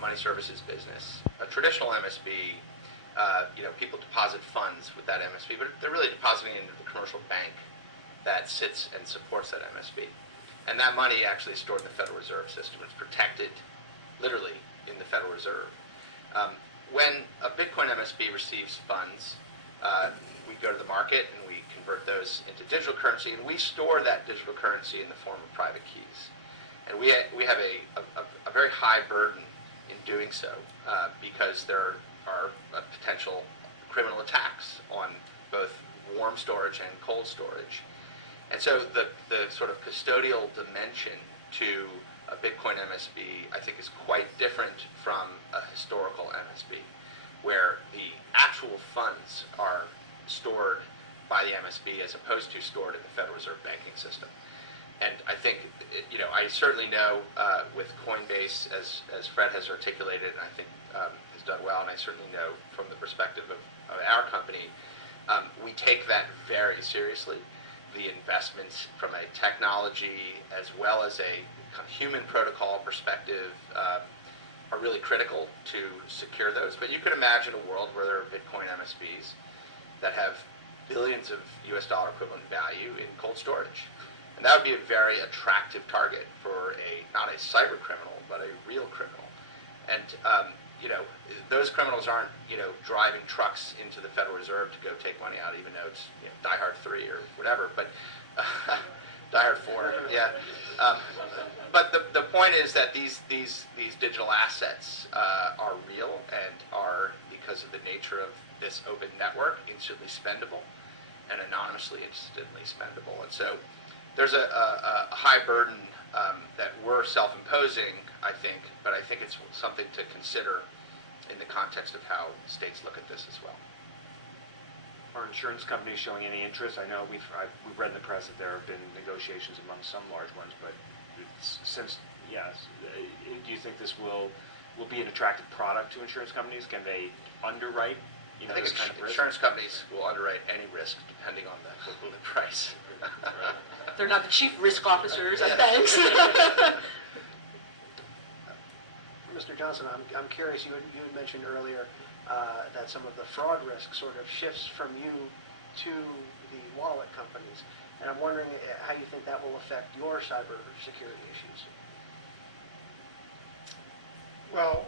money services business. A traditional MSB, people deposit funds with that MSB, but they're really depositing into the commercial bank that sits and supports that MSB. And that money actually is stored in the Federal Reserve System. It's protected, literally, in the Federal Reserve. When a Bitcoin MSB receives funds, we go to the market and we convert those into digital currency, and we store that digital currency in the form of private keys. And we have a very high burden in doing so because there are potential criminal attacks on both warm storage and cold storage. And so the sort of custodial dimension to a Bitcoin MSB, I think, is quite different from a historical MSB, where the actual funds are stored by the MSB as opposed to stored in the Federal Reserve banking system. And I think, I certainly know with Coinbase, as Fred has articulated, and I think has done well, and I certainly know from the perspective of our company, we take that very seriously. The investments from a technology as well as a human protocol perspective are really critical to secure those. But you could imagine a world where there are Bitcoin MSBs that have billions of US dollar equivalent value in cold storage. And that would be a very attractive target for not a cyber criminal, but a real criminal. And those criminals aren't driving trucks into the Federal Reserve to go take money out, even though it's Die Hard 3 or whatever. But Die Hard 4, yeah. But the point is that these digital assets are real and are, because of the nature of this open network, instantly spendable and anonymously instantly spendable. And so there's a high burden that we're self-imposing, I think, but I think it's something to consider in the context of how states look at this as well. Are insurance companies showing any interest? I know we've read in the press that there have been negotiations among some large ones, but do you think this will be an attractive product to insurance companies? Can they underwrite I think insurance companies will underwrite any risk depending on the price. They're not the chief risk officers at banks. Mr. Johnson, I'm curious. You had mentioned earlier that some of the fraud risk sort of shifts from you to the wallet companies, and I'm wondering how you think that will affect your cybersecurity issues. Well,